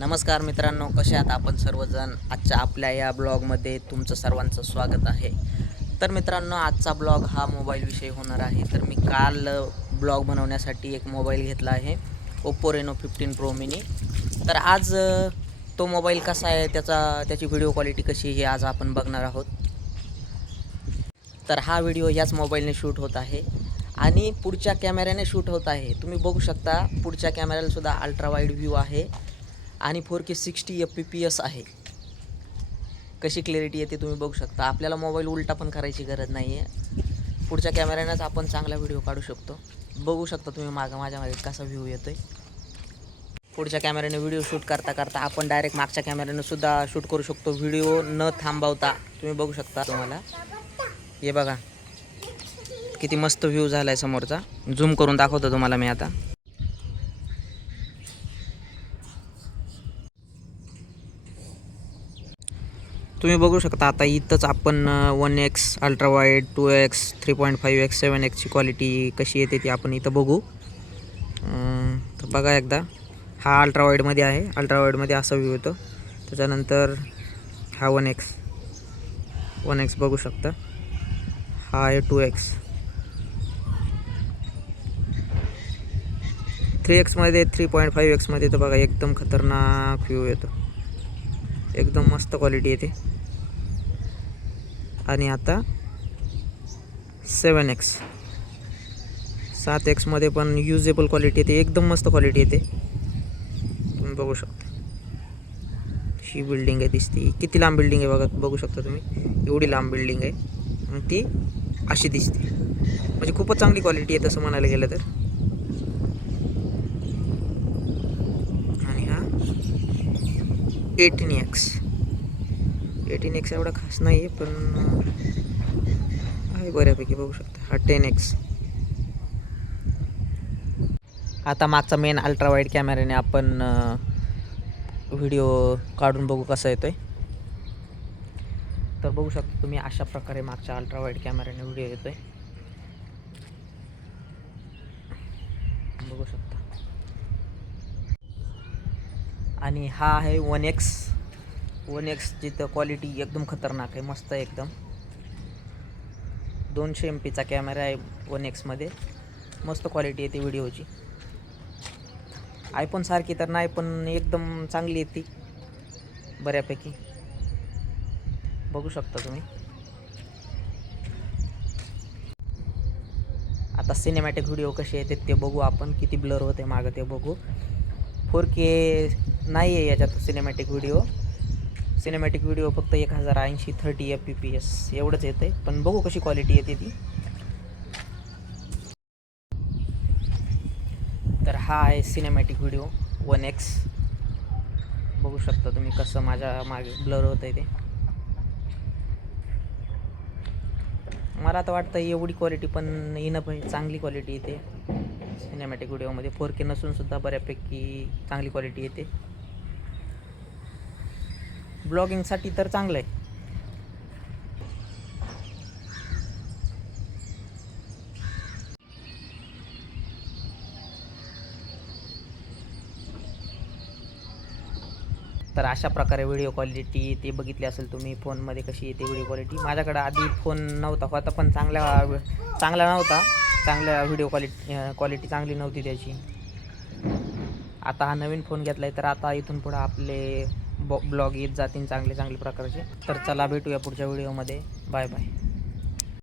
नमस्कार मित्रांनो, कसे आहात आपण सर्वजण. आजच्या आपल्या या ब्लॉगमध्ये तुमचं सर्वांचं स्वागत आहे. तर मित्रांनो, आजचा ब्लॉग हा मोबाईलविषयी होणार आहे. तर मी काल ब्लॉग बनवण्यासाठी एक मोबाईल घेतला आहे, ओप्पो रेनो 15 प्रो मिनी. तर आज तो मोबाईल कसा आहे, त्याची व्हिडिओ क्वालिटी कशी हे आज आपण बघणार आहोत. तर हा व्हिडिओ याच मोबाईलने शूट होत आहे आणि पुढच्या कॅमेऱ्याने शूट होत आहे. तुम्ही बघू शकता, पुढच्या कॅमेऱ्यालासुद्धा अल्ट्रा वाईड व्ह्यू आहे आणि 4K 60 FPS आहे. कशी क्लॅरिटी येते तुम्ही बघू शकता. आपल्याला मोबाईल उलटा पण करायची गरज नाही आहे. पुढच्या कॅमेऱ्यानेच आपण चांगला व्हिडिओ काढू शकतो. बघू शकता तुम्ही माझ्या मागे कसा व्ह्यू येतोय. पुढच्या कॅमेऱ्याने व्हिडिओ शूट करता करता आपण डायरेक्ट मागच्या कॅमेऱ्याने सुद्धा शूट करू शकतो, व्हिडिओ न थांबवता. तुम्ही बघू शकता. तुम्हाला हे बघा किती मस्त व्ह्यू झाला आहे समोरचा. झूम करून दाखवतो तुम्हाला मी आता. तुम्ही बघू शकता आता इथंच आपण 1x ultra wide, 2x, 3.5x, 7x ची क्वालिटी कशी येते ती आपण इथं बघू. तर बघा एकदा. हा अल्ट्रा वाईडमध्ये आहे. अल्ट्रा वाईडमध्ये असा व्ह्यू येतो. त्याच्यानंतर हा 1x बघू शकता. हा आहे 2x. 3x मध्ये, 3.5x मध्ये तर बघा एकदम खतरनाक व्ह्यू येतो. एकदम मस्त क्वालिटी येते. आणि आता 7x मध्ये पण युजेबल क्वालिटी येते. एकदम मस्त क्वालिटी येते. तुम्ही बघू शकता. ही बिल्डिंग आहे दिसते. किती लांब बिल्डिंग आहे बघू शकता तुम्ही. एवढी लांब बिल्डिंग आहे आणि ती अशी दिसते. म्हणजे खूपच चांगली क्वालिटी आहे तसं म्हणायला गेलं तर. आणि हा 18x एवढा खास नाही आहे पण आहे बऱ्यापैकी. बघू शकता. हा 10x. आता मागचा मेन अल्ट्रा वाईड कॅमेऱ्याने आपण व्हिडिओ काढून बघू कसा येतोय. तर बघू शकता तुम्ही अशा प्रकारे मागच्या अल्ट्रा वाईड कॅमेऱ्याने व्हिडिओ येतोय. बघू शकता. आणि हा आहे 1x जिथं क्वालिटी एकदम खतरनाक आहे. मस्त आहे एकदम. 200 MP कॅमेरा आहे 1x मध्ये. मस्त क्वालिटी येते व्हिडिओची. आयफोन सारखी तर नाही पण एकदम चांगली येते बऱ्यापैकी. बघू शकता तुम्ही. आता सिनेमॅटिक व्हिडिओ कसे येते ते बघू आपण. किती ब्लर होते मागं ते बघू. 4K नाही आहे याच्यात सिनेमॅटिक व्हिडिओ फक्त 1080 30 FPS एवढंच येतं आहे. पण बघू कशी क्वालिटी येते ती. तर हा आहे सिनेमॅटिक व्हिडिओ 1x. बघू शकता तुम्ही कसं माझ्या मागे ब्लर होतं आहे ते. मला तर वाटतं एवढी क्वालिटी पण इनफ आहे. चांगली क्वालिटी येते सिनेमॅटिक व्हिडिओमध्ये. 4K नसून सुद्धा बऱ्यापैकी चांगली क्वालिटी येते. ब्लॉगिंगसाठी तर चांगलं आहे. तर अशा प्रकारे व्हिडिओ क्वालिटी ते बघितली असेल तुम्ही फोनमध्ये कशी येते व्हिडिओ क्वालिटी. माझ्याकडं आधी फोन नव्हता होता पण चांगला नव्हता. चांगल्या व्हिडिओ क्वालिटी चांगली नव्हती त्याची. आता हा नवीन फोन घेतला आहे तर आता इथून पुढं आपले ब्लॉग येत जातील चांगले प्रकारचे. तर चला भेटूया पुढच्या व्हिडिओमध्ये. Bye bye.